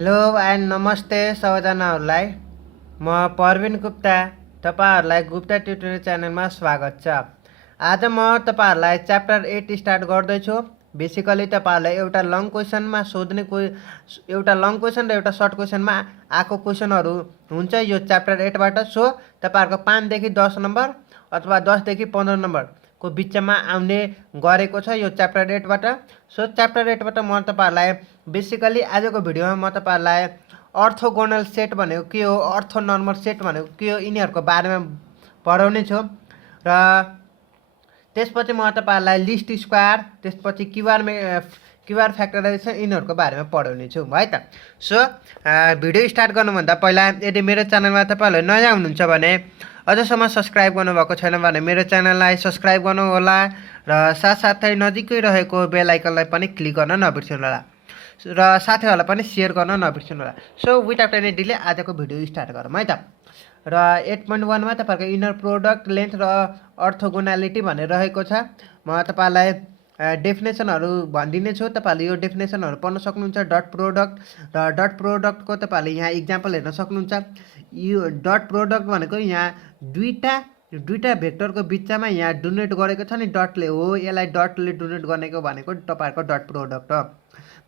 Hello and नमस्ते सबैजनाहरूलाई। म प्रवीण गुप्ता, तपाईहरुलाई गुप्ता ट्युटोरियल च्यानलमा स्वागत छ। आज म तपाईहरुलाई च्याप्टर 8 स्टार्ट गर्दैछु। बेसिकली तपाईहरुलाई एउटा लङ क्वेशनमा सोध्ने एउटा लङ क्वेशन र एउटा सर्ट क्वेशनमा आएको क्वेशनहरु हुन्छ यो च्याप्टर 8 बाट। सो तपाईहरुको 5 देखि 10 नम्बर अथवा 10 देखि 15 नम्बर को बिचमा आउने गरेको छ यो च्याप्टर 8 बाट। सो च्याप्टर 8 बाट म तपाईहरुलाई बेसिकली आजको भिडियोमा म तपाईहरुलाई अर्थोगोनल सेट भनेको के हो, अर्थोनर्मल सेट भनेको के हो यिनीहरुको बारेमा पढाउने छु र त्यसपछि म तपाईहरुलाई लिस्ट स्क्वायर, त्यसपछि क्यूआर फ्याक्टराइजेसन यिनीहरुको बारेमा पढाउने छु है त। सो भिडियो स्टार्ट गर्नुभन्दा पहिला यदि मेरो च्यानलमा तपाईहरुले नयाँ हुनुहुन्छ भने अझसम्म सब्स्क्राइब गर्नुभएको छैन भने मेरो च्यानललाई सब्स्क्राइब गर्नु होला र साथसाथै नजिकै रहेको बेल आइकनलाई पनि क्लिक गर्न नबिर्सनु होला र साथीहरुलाई पनि शेयर गर्न नबिर्सनु होला। सो विदाउट एनी डिले आजको भिडियो स्टार्ट गरौँ है त। र 8.1 मा तपाईहरुको इनर प्रोडक्ट, लेन्थ र अर्थोगोनालिटी भनेर रहेको छ। म तपाईहरुलाई डेफिनेसनहरु भन्दिने छु, तपाईहरुले यो डेफिनेसनहरु पढ्न सक्नुहुन्छ। डट प्रोडक्ट र डट प्रोडक्टको तपाईहरुले यहाँ एक्जाम्पल हेर्न सक्नुहुन्छ। यो डट प्रोडक्ट भनेको यहाँ दुईटा भेक्टरको बिचमा यहाँ डोनेट गरेको छ नि डटले हो, यसलाई डटले डोनेट गरेको भनेको तपाईहरुको डट प्रोडक्ट हो।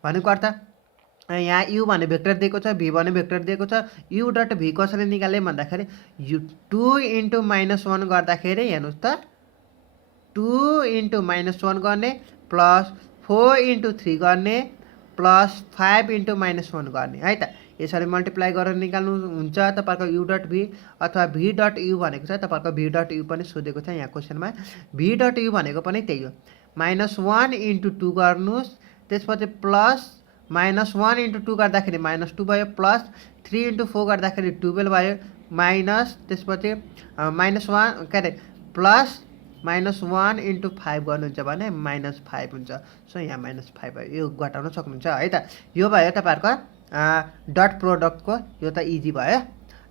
भनेको अर्थ यहाँ यु भन्ने भेक्टर दिएको छ, भी भन्ने भेक्टर दिएको छ। यु डट भी कसरी निकाले भन्दाखेरि यु 2 * -1 गर्दाखेरि हेर्नुस् त 2 * -1 गर्ने प्लस 4 * 3 गर्ने प्लस 5 * -1 गर्ने है त। यसरी मल्टिप्लाई गरेर निकाल्नु हुन्छ तपाईहरुको यु डट भी अथवा भी डट यु भनेको छ। तपाईहरुको भी डट यु पनि सोधेको छ यहाँ क्वेशनमा। भी डट यु भनेको पनि त्यही हो। -1 * 2 गर्नुस्, त्यसपछि प्लस -1 * 2 गर्दाखेरि -2 भयो, प्लस 3 * 4 गर्दाखेरि 12 भयो, माइनस त्यसपछि -1 के अरे प्लस -1 * 5 गर्नुहुन्छ भने -5 हुन्छ। सो यहाँ -5 भयो, यो घटाउन सक्नुहुन्छ है त। यो भयो तपाईहरुको डट प्रोडक्टको, यो त इजी भयो।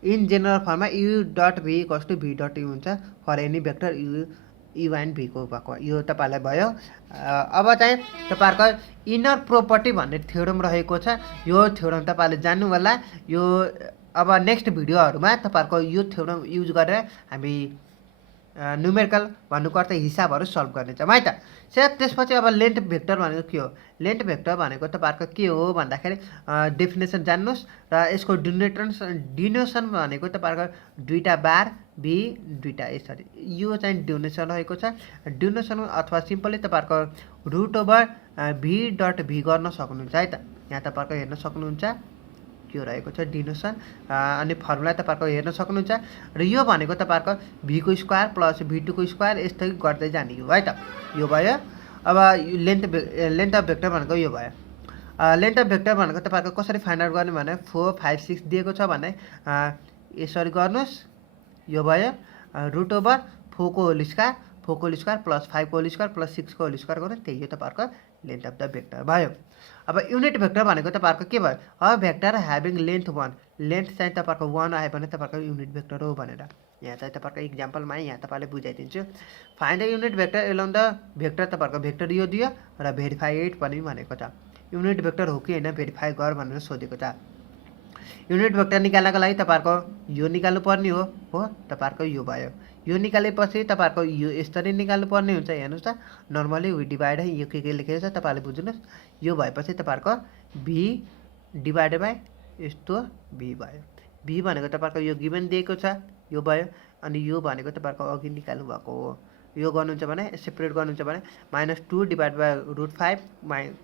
इन जेनरल फर्ममा u dot v equals to v dot u हुन्छ for any vector u and v को भएको, यो तपाईहरुलाई भयो। अब चाहिँ तपाईहरुको इनर प्रोपर्टी भन्ने थ्योरम रहेको छ। यो थ्योरम तपाईहरुले जान्नु होला। यो अब नेक्स्ट भिडियोहरुमा तपाईहरुको यो थ्योरम युज गरेर हामी न्युमेरिकल भन्नुको अर्थ हिसाबहरु सल्भ गर्नेछौँ है त। त्यसपछि अब लेन्थ भेक्टर भनेको के हो? लेन्थ भेक्टर भनेको तपाईहरुको के हो भन्दाखेरि डेफिनेसन जान्नुस् र यसको डिनोसन भनेको तपाईहरुको दुईटा बार भी दुईटा यसरी, यो चाहिँ डिनोसन रहेको छ। डिनोसन अथवा सिम्पली तपाईहरुको रुट ओभर भी डट भी गर्न सक्नुहुन्छ है त। यहाँ तपाईहरुको हेर्न सक्नुहुन्छ यो रहेको छ डिनोसन अनि फर्मुला तपाईहरुको हेर्न सक्नुहुन्छ। र यो भनेको तपाईहरुको भी को स्क्वायर प्लस भी2 को स्क्वायर यस्तै गर्दै जाने हो है त। यो भयो। अब लेन्थ अफ भेक्टर भनेको यो भयो। लेन्थ अफ भेक्टर भनेको तपाईहरुको कसरी फाइन्ड आउट गर्ने भने 4 5 6 दिएको छ भने यसरी गर्नुस्, यो भयो रुट ओभर 4 को होल स्क्वायर प्लस 5 को होल स्क्वायर प्लस 6 को होल स्क्वायर गर्नु, त्यही हो तपाईहरुको लेन्थ अफ द भेक्टर भयो। अब युनिट भेक्टर भनेको तपाईहरुको के भयो? A vector having length 1, length चाहिँ तपाईहरुको 1 आयो भने तपाईहरुको युनिट भेक्टर हो भनेर यहाँ चाहिँ तपाईहरुको एक्जाम्पलमा यहाँ तपाईहरुले बुझाइदिन्छु। Find the unit vector along the vector, तपाईहरुको भेक्टर यो दियो र भेरिफाई इट पनि भनेको छ। युनिट भेक्टर हो कि हैन भेरिफाई गर भनेर सोधेको छ। युनिट भेक्टर निकाल्नको लागि तपाईहरुको यो निकाल्नु पर्ने हो तपाईहरुको यो भयो। यो निकालेपछि तपाईहरुको यो यसरी निकाल्नु पर्ने हुन्छ। हेर्नुस् त नर्मली वी डिवाइड है, यो के लेखेको छ तपाईहरुले बुझ्नुस्। यो भएपछि तपाईहरुको भी डिवाइडेड बाइ यस्तो भी भयो। भी भनेको तपाईहरुको यो गिवन दिएको छ, यो भयो। अनि यो भनेको तपाईहरुको अघि निकाल्नु भएको हो। यो गर्नुहुन्छ भने सेपरेट गर्नुहुन्छ भने -2 divide by √5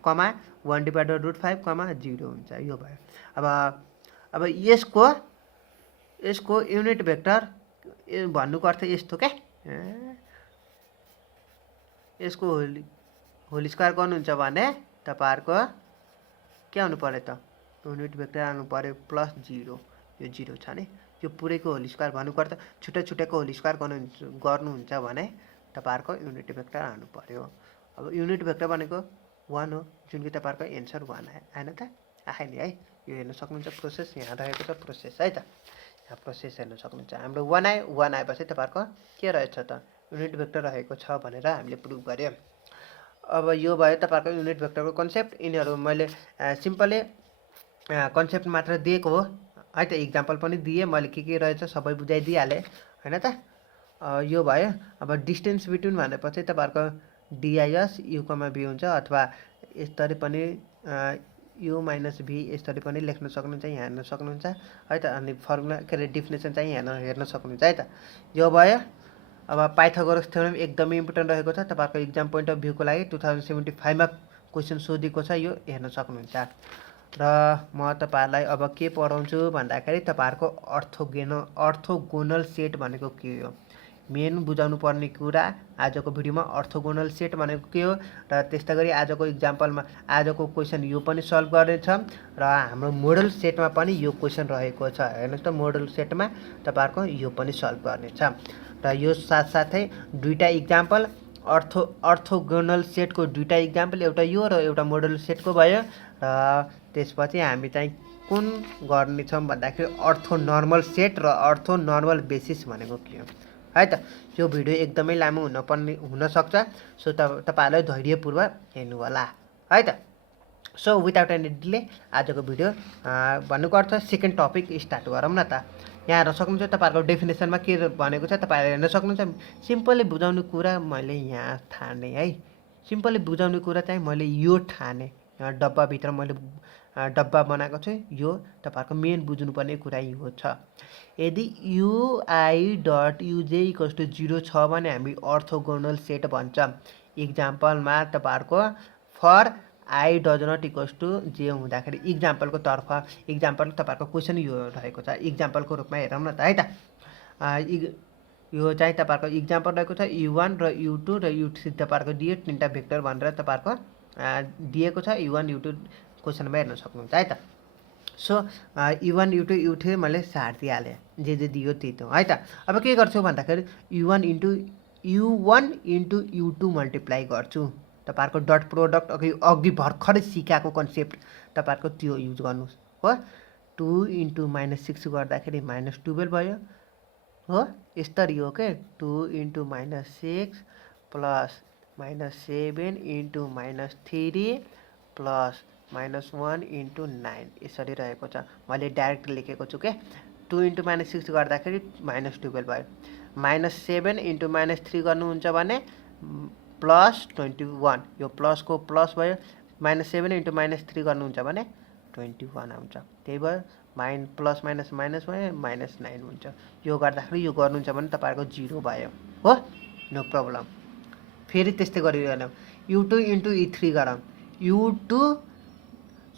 comma 1 divide by √5 comma 0 हुन्छ, यो भयो। अब यसको युनिट भेक्टर भन्नुको अर्थ यस्तो के, यसको होल स्क्वायर गर्नुहुन्छ भने तपाईहरुको के आउनु पर्यो त? युनिट भेक्टर आउनु पर्यो प्लस 0, यो 0 छ नि, यो पुरैको होल स्क्वायर भन्नुको अर्थ छुट्टै होल स्क्वायर गर्नुहुन्छ भने तपाईहरुको युनिट भेक्टर आउनु पर्यो। अब युनिट भेक्टर भनेको 1 हो, जुन कि तपाईहरुको एन्सर 1 आयो हैन त? आए नि है, यो हेर्न सक्नुहुन्छ प्रोसेस यहाँ रहेको छ प्रोसेस है त। यहाँ प्रोसेस हेर्न सक्नुहुन्छ। हाम्रो 1 आएपछि तपाईहरुको के रहेछ त? युनिट भेक्टर रहेको छ भनेर हामीले प्रुभ गर्यौं। अब यो भयो तपाईहरुको युनिट भेक्टरको कन्सेप्ट। यिनीहरु मैले सिम्पली कन्सेप्ट मात्र दिएको हो है त। इक्जाम्पल पनि दिएँ मैले, के रहेछ सबै बुझाइदिइहालेँ होइन त। यो भयो। अब डिस्टेन्स बिट्विन भनेपछि तपाईँहरूको डिआइएस युकोमा भी हुन्छ, अथवा यसरी पनि यु माइनस भी यसरी पनि लेख्न सक्नुहुन्छ, यहाँ हेर्न सक्नुहुन्छ है त। अनि फर्मुला के अरे डिफिनेसन चाहिँ हेर्न सक्नुहुन्छ है त। यो भयो। अब पाइथागोरस थ्योरम एकदमै इम्पोर्टेन्ट रहेको छ तपाईँहरूको इक्जाम पोइन्ट अफ भ्यूको लागि। 2075 मा क्वेसन सोधेको छ, यो हेर्न सक्नुहुन्छ। र म तपाईँहरूलाई अब के पढाउँछु भन्दाखेरि तपाईँहरूको अर्थोगोनल सेट भनेको के हो, मेन बुझाउनु पर्ने कुरा आजको भिडियोमा अर्थोगोनल सेट भनेको के हो। र त्यस्तै गरी आजको इक्जाम्पलमा आजको क्वेसन यो पनि सल्भ गर्नेछ, र हाम्रो मोडल सेटमा पनि यो क्वेसन रहेको छ। हेर्नुहोस् त, मोडल सेटमा तपाईँहरूको यो पनि सल्भ गर्नेछ। र यो साथसाथै दुईटा इक्जाम्पल अर्थोगोनल सेटको दुईटा इक्जाम्पल, एउटा यो र एउटा मोडल सेटको भयो। र त्यसपछि हामी चाहिँ कुन गर्नेछौँ भन्दाखेरि अर्थोनर्मल सेट र अर्थोनर्मल बेसिस भनेको के हो है त। यो भिडियो एकदमै लामो हुनसक्छ, सो तपाईँहरूलाई धैर्यपूर्वक हेर्नु होला है त। सो विदाउट एनी डिले आजको भिडियो भन्नुको अर्थ सेकेन्ड टपिक स्टार्ट गरौँ न त। यहाँ हेर्न सक्नुहुन्छ तपाईँहरूको डेफिनेसनमा के भनेको छ, तपाईँहरूले हेर्न सक्नुहुन्छ। सिम्पली बुझाउने कुरा मैले यहाँ ठाने है, सिम्पली बुझाउने कुरा चाहिँ मैले यो ठाने। यहाँ डब्बाभित्र मैले डब्बा बनाएको छु, यो तपाईँहरूको मेन बुझ्नुपर्ने कुरा यो छ। यदि u i dot u j equals to 0 छ भने हामी अर्थोगोनल सेट भन्छ। इक्जाम्पलमा तपाईँहरूको for i does not equals to j हुँदाखेरि इक्जाम्पलको तपाईँहरूको क्वेसन यो रहेको छ। इक्जाम्पलको रूपमा हेरौँ न त है त। यो चाहिँ तपाईँहरूको इक्जाम्पल रहेको छ U1 र U2 र U3 तपाईँहरूको दियो, तिनवटा भेक्टर भनेर तपाईँहरूको दिएको छ। U1 U2 क्वेसनमा हेर्न सक्नुहुन्छ है त। सो U1 U2 U3 मैले सारिदिइहालेँ, जे दियो त्यही त है त। अब के गर्छु भन्दाखेरि U1 इन्टु U2 मल्टिप्लाई गर्छु। तपाईँहरूको डट प्रोडक्ट अघि भर्खरै सिकाएको कन्सेप्ट तपाईँहरूको त्यो युज गर्नुहोस् हो। 2 इन्टु -6 गर्दाखेरि -12 भयो हो, यस्तरी हो के। 2 into -6 plus -7 into -3 plus -1 into 9 यसरी रहेको छ। मैले डाइरेक्ट लेखेको छु के। 2 इन्टु -6 गर्दाखेरि -12 भयो। -7 इन्टु -3 गर्नुहुन्छ भने +21, यो प्लसको प्लस भयो। -7 इन्टु -3 गर्नुहुन्छ भने 21 आउँछ। त्यही भयो, प्लस माइनस माइनस भयो, -9 हुन्छ। यो गर्दाखेरि यो गर्नुहुन्छ भने तपाईँहरूको 0 भयो हो, नो प्रब्लम। फेरि त्यस्तै गरिरहनु। U2 इन्टु U3 गरौँ। U2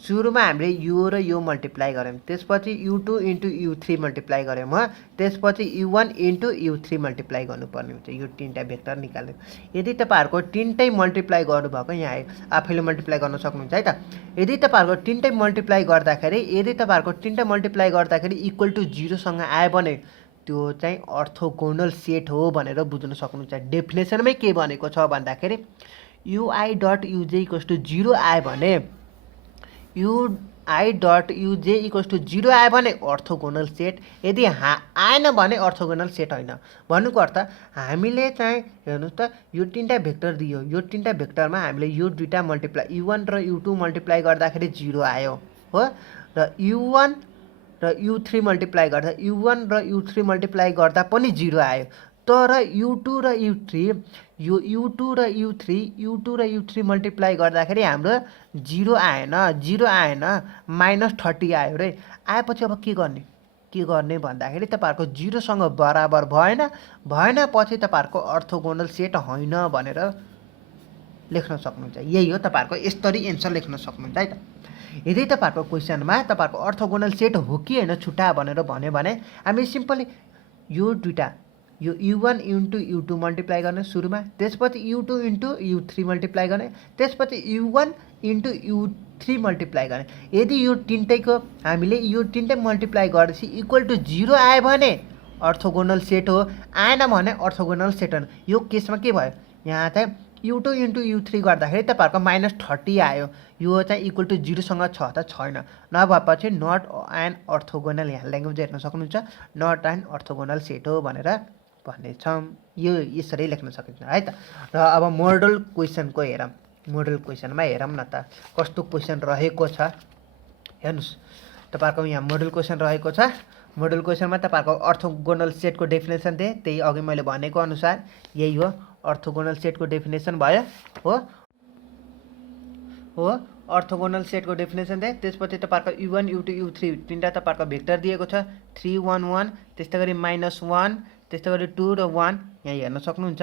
सुरुमा हामीले यो र यो मल्टिप्लाई गऱ्यौँ, त्यसपछि U2 इन्टु U3 मल्टिप्लाई गऱ्यौँ हो, त्यसपछि U1 इन्टु U3 मल्टिप्लाई गर्नुपर्ने हुन्छ। यो तिनवटा भेक्टर निकाल्नु। यदि तपाईँहरूको तिनटै मल्टिप्लाई गर्नुभएको, यहाँ आफैले मल्टिप्लाई गर्न सक्नुहुन्छ है त। यदि तपाईँहरूको तिनटै मल्टिप्लाई गर्दाखेरि इक्वल टु 0 सँग आयो भने त्यो चाहिँ अर्थोगोनल सेट हो भनेर बुझ्न सक्नुहुन्छ। डेफिनेसनमै के भनेको छ भन्दाखेरि UI dot u j equals to 0 आयो भने UI dot u j equals to 0 आयो भने अर्थोगोनल सेट, यदि आएन भने अर्थोगोनल सेट होइन। भन्नुको अर्थ हामीले चाहिँ हेर्नुहोस् त, यो तिनवटा भेक्टर दियो, यो तिनवटा भेक्टरमा हामीले यो दुईवटा मल्टिप्लाई U1 र U2 मल्टिप्लाई गर्दाखेरि 0 आयो हो, र U1 र U3 मल्टिप्लाई गर्दा पनि 0 आयो। तर U2 र U3 मल्टिप्लाई गर्दाखेरि हाम्रो 0 आएन, -30 आयो रे। आएपछि अब के गर्ने भन्दाखेरि तपाईँहरूको 0 सँग बराबर भएन, पछि तपाईँहरूको अर्थोगोनल सेट होइन भनेर लेख्न सक्नुहुन्छ। यही हो, तपाईँहरूको यसरी एन्सर लेख्न सक्नुहुन्छ है त। यदि तपाईँहरूको क्वेसनमा तपाईँहरूको अर्थोगोनल सेट हो कि होइन छुट्टा भनेर भन्यो भने हामी सिम्पली यो दुईवटा, यो U1 इन्टु U2 मल्टिप्लाई गर्ने सुरुमा, त्यसपछि U2 इन्टु U3 मल्टिप्लाई गर्ने, त्यसपछि U1 इन्टु U3 मल्टिप्लाई गर्ने। यदि यो तिनटैको हामीले यो तिनटै मल्टिप्लाई गरेपछि इक्वल टु 0 आयो भने अर्थोगोनल सेट हो, आएन भने अर्थोगोनल सेट होइन। यो केसमा के भयो, यहाँ चाहिँ U2 इन्टु U3 गर्दाखेरि तपाईँहरूको -30 आयो। यो चाहिँ इक्वल टु 0 सँग छ त छैन, नभएपछि नट एन अर्थोगोनल, यहाँ ल्याङ्ग्वेज हेर्न सक्नुहुन्छ, नट एन अर्थोगोनल सेट हो भनेर भन्नेछौँ। यो यसरी लेख्न सकिन्छ है त। र अब मोडल क्वेसनको हेरौँ। मोडल क्वेसनमा हेरौँ न त कस्तो क्वेसन रहेको छ। हेर्नुहोस्, तपाईहरुको यहाँ मोडल क्वेशन रहेको छ। मोडल क्वेशनमा तपाईहरुको अर्थोगोनल सेटको डेफिनेसन दिए, त्यही अघि मैले भनेको अनुसार यही हो अर्थोगोनल सेटको डेफिनेसन भयो हो अर्थोगोनल सेटको डेफिनेसन दिए। त्यसपछि तपाईहरुको u1 u2 u3 तीनटा तपाईहरुको भेक्टर दिएको छ 3 1 1, त्यस्तै गरी -1, त्यस्तै गरी 2 र 1 यहाँ हेर्न सक्नुहुन्छ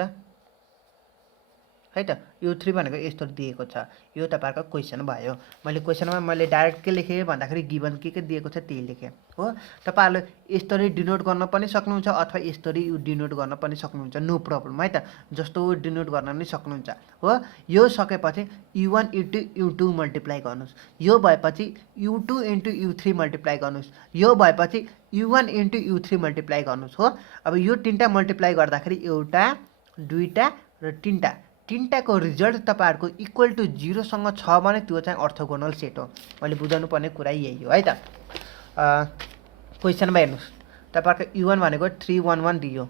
है त। u3 भनेको यस्तो दिएको छ। यो तपाईहरुको क्वेशन भयो। मैले क्वेशनमा मैले डाइरेक्ट के लेखे भन्दाखेरि गिवन के दिएको छ त्यही लेखे हो। तपाईहरुले यसरी डिनोट गर्न पनि सक्नुहुन्छ अथवा यसरी डिनोट गर्न पनि सक्नुहुन्छ, नो प्रब्लम है त। जस्तो डिनोट गर्न पनि सक्नुहुन्छ हो। यो सकेपछि u1 * u2 मल्टिप्लाई गर्नुस्, यो भएपछि u2 * u3 मल्टिप्लाई गर्नुस्, यो भएपछि u1 * u3 मल्टिप्लाई गर्नुस् हो। अब यो तीनटा मल्टिप्लाई गर्दाखेरि एउटा दुईटा र तीनटाको रिजल्ट तपाईहरुको इक्वल टु 0 सँग छ भने त्यो चाहिँ अर्थोगोनल सेट हो। मैले बुझाउनु पर्ने कुरा यही हो है त। क्वेशनमा हेर्नुस्, तपाईहरुको u1 भनेको 3 1 1 दियो,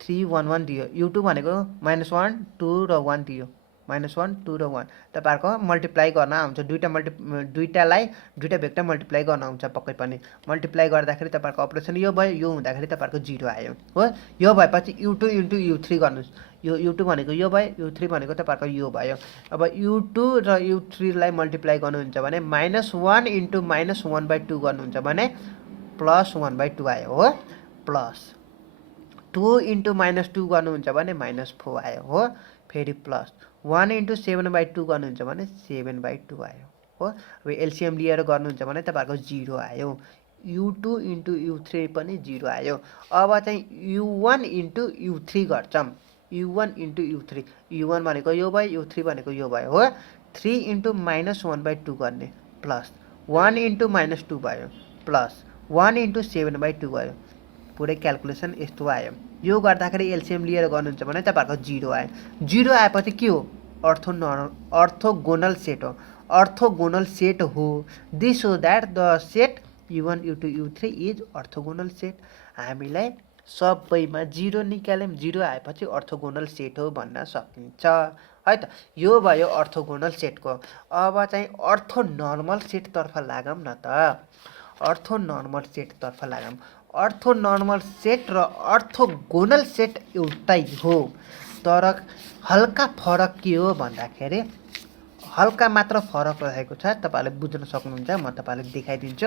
3 1 1 दियो, u2 भनेको -1 2 र 1 दियो, -1 2 र 1। तपाईहरुको मल्टिप्लाई गर्न आउँछ, दुईटालाई दुईटा भेक्टर मल्टिप्लाई गर्न आउँछ पक्कै पनि। मल्टिप्लाई गर्दाखेरि तपाईहरुको अपरेसन यो भयो, यो हुँदाखेरि तपाईहरुको 0 आयो हो। यो भएपछि u2 * u3 गर्नुस्, यो u2 भनेको यो भयो, u3 भनेको तपाईहरुको यो भयो। अब u2 र u3 लाई मल्टिप्लाई गर्नुहुन्छ भने -1 * -1/2 गर्नुहुन्छ भने +1/2 आयो हो। प्लस 2 * -2 गर्नुहुन्छ भने -4 आयो हो। फेरि प्लस 1 * 7/2 गर्नुहुन्छ भने 7/2 आयो हो। अब एलसीएम लिएर गर्नुहुन्छ भने तपाईहरुको 0 आयो। u2 * u3 पनि 0 आयो। अब चाहिँ u1 * u3 गर्छौं, u1 * u3, u1 भनेको यो भयो, u3 भनेको यो भयो हो। 3 * -1/2 गर्ने प्लस 1 * -2 भयो, प्लस 1 * 7/2 भयो। पुरै क्याल्कुलेसन यस्तो आयो। यो गर्दाखेरि एलसीएम लिएर गर्नुहुन्छ भने तपाईहरुको 0 आयो। 0 आएपछि के हो? अर्थोगोनल सेट हो। अर्थोगोनल सेट हो this so that the set u1 u2 u3 is orthogonal set. हामीलाई सबैमा 0 निकाल्यौं, 0 आएपछि अर्थोगोनल सेट हो भन्न सकिन्छ है त। यो भयो अर्थोगोनल सेटको। अब चाहिँ अर्थोनर्मल सेट तर्फ लागौं न त। अर्थोनर्मल सेट तर्फ लागौं। अर्थोनर्मल सेट र अर्थोगोनल सेट एउटै हो, तर हल्का फरक के हो भन्दाखेरि हल्का मात्र फरक रहेको छ। तपाईहरुले बुझ्न सक्नुहुन्छ, म तपाईहरुलाई देखाइदिन्छु।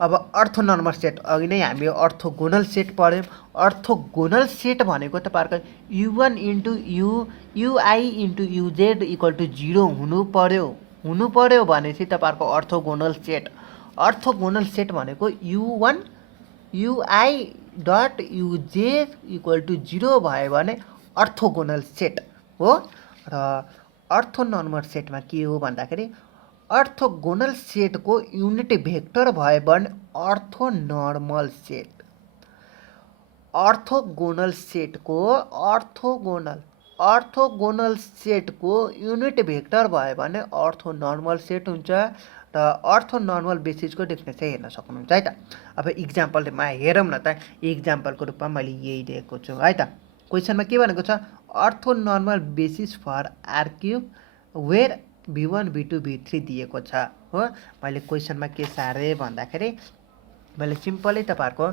अब अर्थोनर्मल सेट अघि नै हामी अर्थोगोनल सेट पढ्यौं। अर्थोगोनल सेट भनेको तपाईहरुको u1 * ui * uz = 0 हुनु पर्यो भनेपछि तपाईहरुको अर्थोगोनल सेट। अर्थोगोनल सेट भनेको u1 ui .uj = 0 भयो भने अर्थोगोनल सेट हो। र अर्थोनर्मल सेटमा के हो भन्दाखेरि अर्थोगोनल सेटको युनिट भेक्टर भयो भने अर्थोनर्मल सेट। अर्थोगोनल सेटको युनिट भेक्टर भयो भने अर्थोनर्मल सेट हुन्छ। र अर्थोनर्मल बेसिसको डेफिनेसन हेर्न सक्नुहुन्छ है त। अब इक्जाम्पलमा हेरौँ न त। इक्जाम्पलको रूपमा मैले यही दिएको छु है त। क्वेशनमा के भनेको छ? अर्थोनर्मल basis for r³ where v1 v2 v3 दिएको छ हो। मैले क्वेशनमा के सारे भन्दाखेरि मैले सिम्पली तपाईहरुको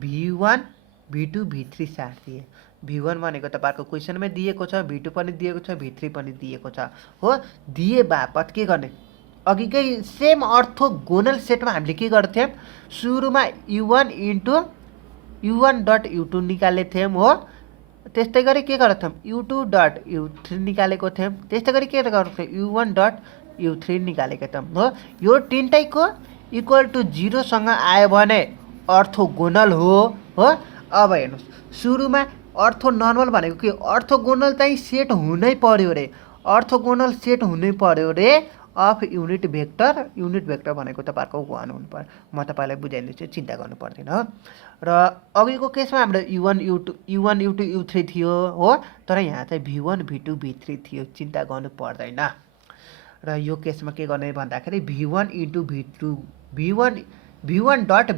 v1 v2 v3 सार दिए। v1 भनेको तपाईहरुको क्वेशनमै दिएको छ, v2 पनि दिएको छ, v3 पनि दिएको छ हो। दिए बापत के गर्ने? अघिकै सेम अर्थोगोनल सेटमा हामीले के गर्थ्यौं? सुरुमा u1 .u2 निकालेको थियौं हो। त्यस्तै गरी के गर्थ्यौं? u2 .u3 निकालेको थियौं। त्यस्तै गरी के गर्थ्यौं? u1 .u3 निकालेको थियौं हो। यो तीनटैको इक्वल टु 0 सँग आयो भने अर्थोगोनल हो। अब हेर्नुस्, सुरुमा अर्थोनर्मल भनेको के? अर्थोगोनल चाहिँ सेट हुनै पर्यो रे। अर्थोगोनल सेट हुनै पर्यो रे of unit vector. Unit vector भनेको तपाईहरुको 1 हुनु पर्यो। म तपाईलाई बुझाइदिन्छु, चिन्ता गर्नु पर्दैन हो। र अघिको केसमा हाम्रो u1 u2 u3 थियो हो, तर यहाँ चाहिँ v1 v2 v3 थियो, चिन्ता गर्नु पर्दैन। र यो केसमा के गर्ने भन्दाखेरि v1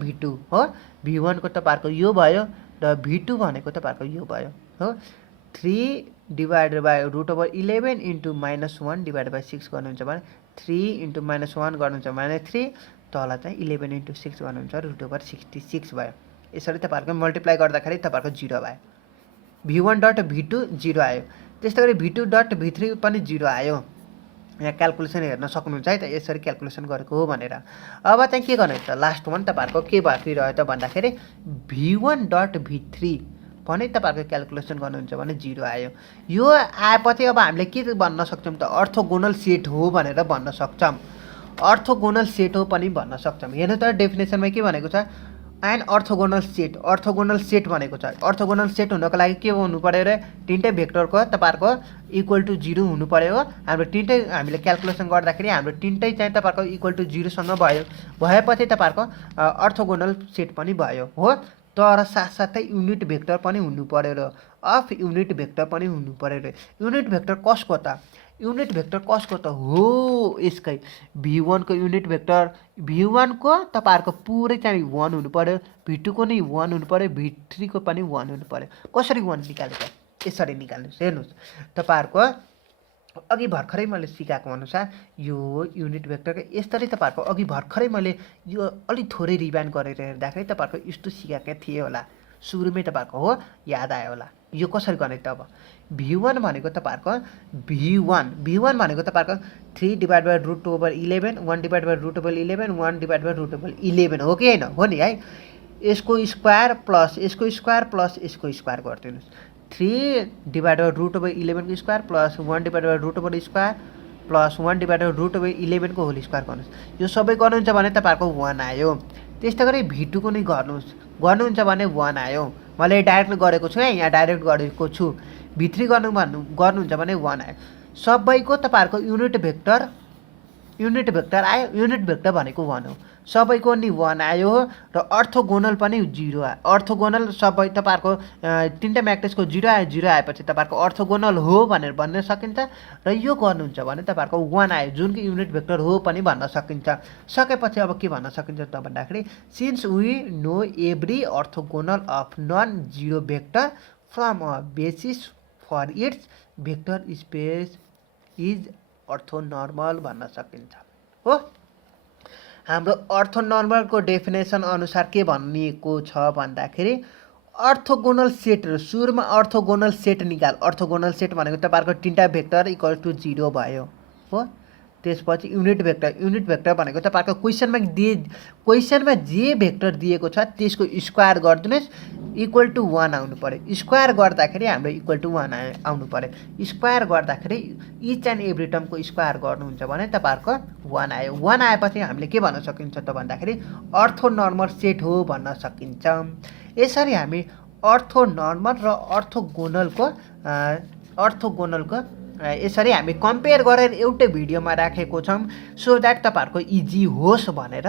.v2 हो। v1 को तपाईहरुको यो भयो र v2 भनेको तपाईहरुको यो भयो हो। 3 /√11 * -1 / 6 गर्नुहुन्छ भने 3 * -1 गर्नुहुन्छ भने 3, तल चाहिँ 11 × 6 गर्नुहुन्छ √66 भयो। यसरी तपाईँहरूको मल्टिप्लाई गर्दाखेरि तपाईँहरूको 0 भयो। v1 डट v2 0 आयो। त्यस्तै गरी v2 डट v3 पनि 0 आयो। यहाँ क्याल्कुलेसन हेर्न सक्नुहुन्छ है त, यसरी क्याल्कुलेसन गरेको हो भनेर। अब चाहिँ के गर्ने त, लास्ट वान तपाईँहरूको के बाँकी रह्यो त भन्दाखेरि v1 डट v3 पनि तपाईँहरूको क्याल्कुलेसन गर्नुहुन्छ भने 0 आयो। यो आएपछि अब हामीले के भन्न सक्छौँ त, अर्थोगोनल सेट हो भनेर भन्न सक्छौँ। अर्थोगोनल सेट हो पनि भन्न सक्छौँ। हेर्नु त डेफिनेसनमा के भनेको छ, and orthogonal set. Orthogonal set भनेको छ, अर्थोगोनल सेट हुनको लागि के हुनु पर्यो रे, तिनटै भेक्टरको तपाईँहरूको इक्वल टु 0 हुनु पर्यो। हाम्रो तिनटै हामीले क्याल्कुलेसन गर्दाखेरि हाम्रो तिनटै चाहिँ तपाईँहरूको इक्वल टु 0सँग भयो। भएपछि तपाईँहरूको अर्थोगोनल सेट पनि भयो हो। तर साथसाथै युनिट भेक्टर पनि हुनु पर्यो र अफ युनिट भेक्टर पनि हुनु पर्यो रे। युनिट भेक्टर कसको त, युनिट भेक्टर कसको त हो, यसकै v1 को युनिट भेक्टर। v1 को तपाईँहरूको पुरै चाहिँ 1 हुनु पर्यो, v2 को नै 1 हुनु पर्यो, v3 को पनि 1 हुनु पर्यो। कसरी 1 निकालेको, यसरी निकाल्नुहोस्। हेर्नुहोस् तपाईँहरूको अघि भर्खरै मैले सिकाएको अनुसार यो युनिट भेक्टरको यसरी तपाईँहरूको अघि भर्खरै मैले यो अलिक थोरै रिभाइन्ड गरेर हेर्दाखेरि तपाईँहरूको यस्तो सिकाएकै थिएँ होला, सुरुमै तपाईँहरूको हो याद आयो होला। यो कसरी गर्ने त, अब v1 भनेको तपाईँहरूको v1 भनेको तपाईँहरूको 3/√11 1/√11 1/√11 हो कि होइन, हो नि है। यसको स्क्वायर प्लस यसको स्क्वायर प्लस यसको स्क्वायर गरिदिनुहोस्। 3/√11 को स्क्वायर प्लस 1/√11 स्क्वायर प्लस 1/√11 को होल स्क्वायर गर्नुहोस्। यो सबै गर्नुहुन्छ भने तपाईँहरूको 1 आयो। त्यस्तै गरी v2 को नै गर्नुहुन्छ भने 1 आयो। मैले डाइरेक्ट गरेको छु, यहाँ डाइरेक्ट गरेको छु। v3 गर्नुहुन्छ भने 1 आयो। सबैको तपाईँहरूको युनिट भेक्टर आयो। युनिट भेक्टर भनेको 1 हो, सबैको नि 1 आयो र अर्थोगोनल पनि 0 आयो। अर्थोगोनल सबै तपाईँहरूको तिनवटा म्याट्रिक्सको 0 आयो। 0 आएपछि तपाईँहरूको अर्थोगोनल हो भनेर भन्न सकिन्छ र यो गर्नुहुन्छ भने तपाईँहरूको 1 आयो, जुन कि युनिट भेक्टर हो पनि भन्न सकिन्छ। सकेपछि अब के भन्न सकिन्छ त भन्दाखेरि since we know every orthogonal of non zero vector from a basis for its vector space is orthonormal भन्न सकिन्छ हो। हाम्रो अर्थोनर्मलको डेफिनेसन अनुसार के भनिएको छ भन्दाखेरि अर्थोगोनल सेट, सुरुमा अर्थोगोनल सेट निकाल। अर्थोगोनल सेट भनेको तपाईँहरूको तिनवटा भेक्टर इक्वल टु 0 भयो हो। त्यसपछि युनिट भेक्टर भनेको तपाईँहरूको क्वेसनमा जे भेक्टर दिएको छ त्यसको स्क्वायर गरिदिनुहोस्, इक्वल टु 1 आउनु पर्यो। स्क्वायर गर्दाखेरि हाम्रो इक्वल टु 1 आउनु पर्यो। स्क्वायर गर्दाखेरि इच एन्ड एभ्री टर्मको स्क्वायर गर्नुहुन्छ भने तपाईँहरूको 1 आयो। 1 आएपछि हामीले के भन्न सकिन्छ त भन्दाखेरि अर्थोनर्मल सेट हो भन्न सकिन्छ। यसरी हामी अर्थोनर्मल र अर्थोगोनलको यसरी हामी कम्पेयर गरेर एउटै भिडियोमा राखेको छौँ, सो द्याट तपाईँहरूको इजी होस् भनेर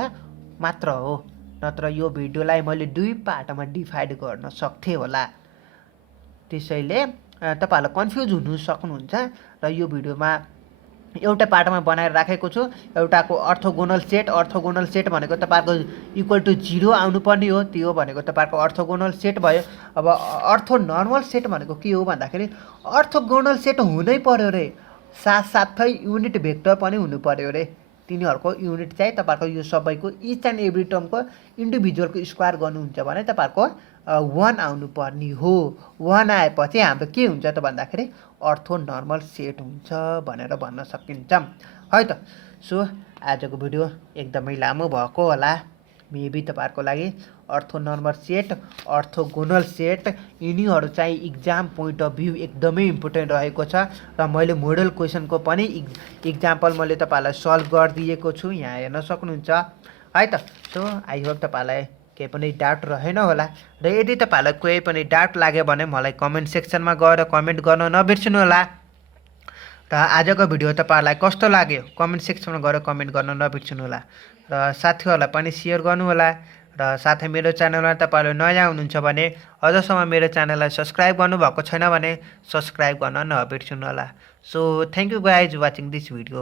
मात्र हो। नत्र यो भिडियोलाई मैले 2 पार्टमा डिभाइड गर्न सक्थेँ होला। त्यसैले तपाईँहरूलाई कन्फ्युज हुनु सक्नुहुन्छ र यो भिडियोमा एउटा पार्टमा बनाएर राखेको छु। एउटाको अर्थोगोनल सेट भनेको तपाईँहरूको इक्वल टु 0 आउनुपर्ने हो, त्यो भनेको तपाईँहरूको अर्थोगोनल सेट भयो। अब अर्थोनर्मल सेट भनेको के हो भन्दाखेरि अर्थोगोनल सेट हुनै पर्यो रे, साथसाथै युनिट भेक्टर पनि हुनु पर्यो रे। तिनीहरूको युनिट चाहिँ तपाईँहरूको यो सबैको इच एन्ड एभ्री टर्मको इन्डिभिजुअलको स्क्वायर गर्नुहुन्छ भने तपाईँहरूको 1 आउनुपर्ने हो। 1 आएपछि हाम्रो के हुन्छ त भन्दाखेरि अर्थोनर्मल सेट हुन्छ भनेर भन्न सकिन्छ है त। सो आजको भिडियो एकदमै लामो भएको होला मेबी तपाईँहरूको लागि। अर्थोनर्मल सेट, अर्थोगोनल सेट यिनीहरू चाहिँ इक्जाम पोइन्ट अफ भ्यू एकदमै इम्पोर्टेन्ट रहेको छ र मैले मोडल क्वेसनको पनि इक्जाम्पल मैले तपाईँलाई सल्भ गरिदिएको छु, यहाँ हेर्न सक्नुहुन्छ है त। सो आई होप तपाईँलाई केही पनि डाउट रहेन होला र यदि तपाईँलाई कोही पनि डाउट लाग्यो भने मलाई कमेन्ट सेक्सनमा गएर कमेन्ट गर्न नबिर्सनु होला। र आजको भिडियो तपाईँहरूलाई कस्तो लाग्यो कमेन्ट सेक्सनमा गएर कमेन्ट गर्न नबिर्सनु होला र साथीहरूलाई पनि सेयर गर्नु होला। र साथै मेरो च्यानलमा तपाईँहरू नयाँ हुनुहुन्छ भने अझसम्म मेरो च्यानललाई सब्सक्राइब गर्नुभएको छैन भने सब्सक्राइब गर्न नबिर्सनु होला। So thank you guys watching this video.